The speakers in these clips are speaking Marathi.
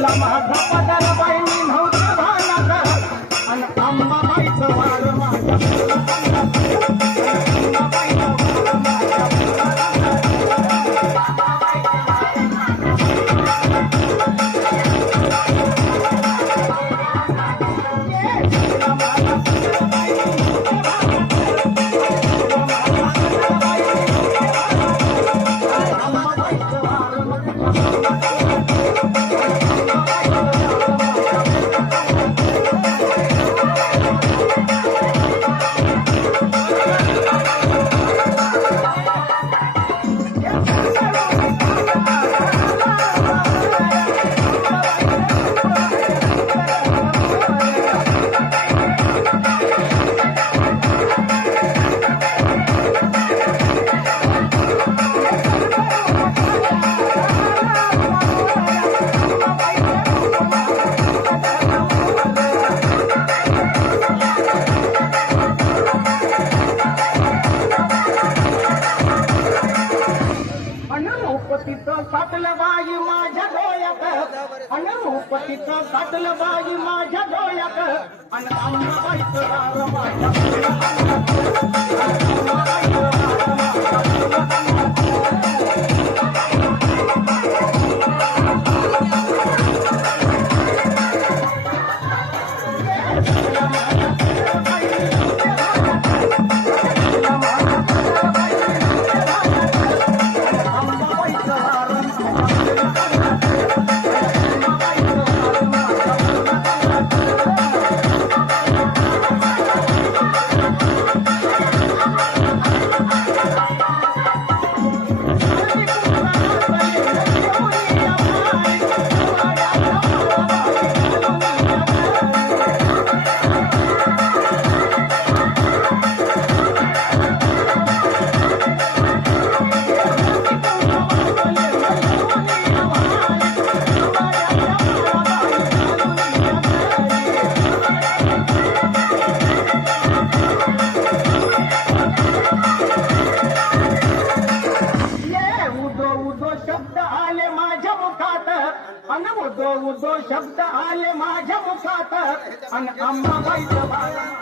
घेतला माझा पदर बाईनी नव्हतं भानात आणि अंबाबाईचं वार माझ्या साठलं बाई माझ्या डोळ्यात अनुरूपतीचं साठलं बाई माझ्या डोळ्यात आणि अंबाबाईचं वार माझ्या उदो शब्द आले माझ्या मुखात आणि अंबाबाईचं वार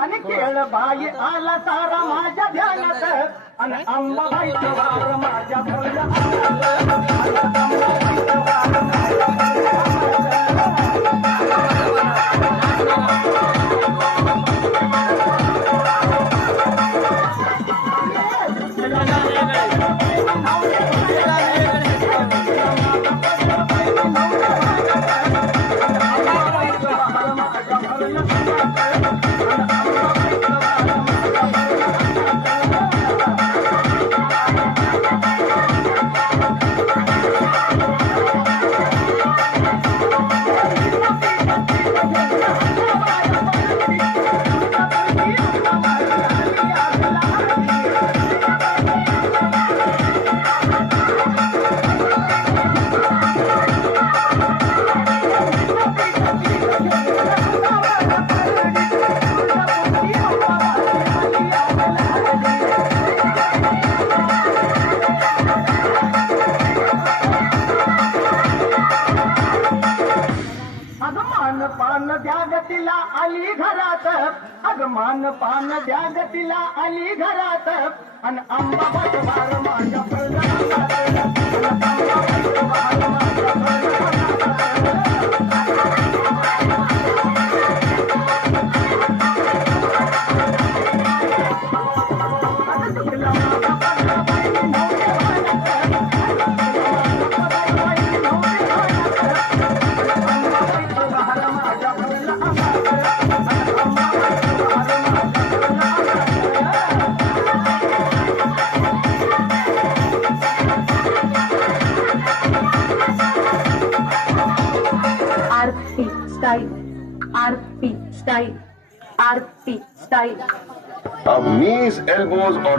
आणि खेळ बाई आला तारा माझ्या ध्यानात आणि अंबाबाईचं वार माझ्या अन पान द्या ग तिला आली घरात अन अंबाबाई वार माझ्या फळला आरती स्टाईल, आरती स्टाईल, आरती style. Of knees, elbows, or